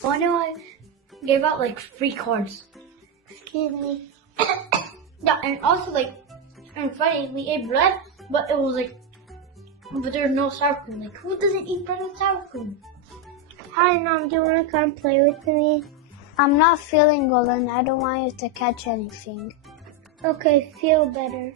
Why do I give out like free cards? Excuse me. Yeah, and also like on Friday we ate bread, but it was like, but there's no sour cream. Like, who doesn't eat bread with sour cream? Hi, Mom. Do you want to come play with me? I'm not feeling well and I don't want you to catch anything. Okay, feel better.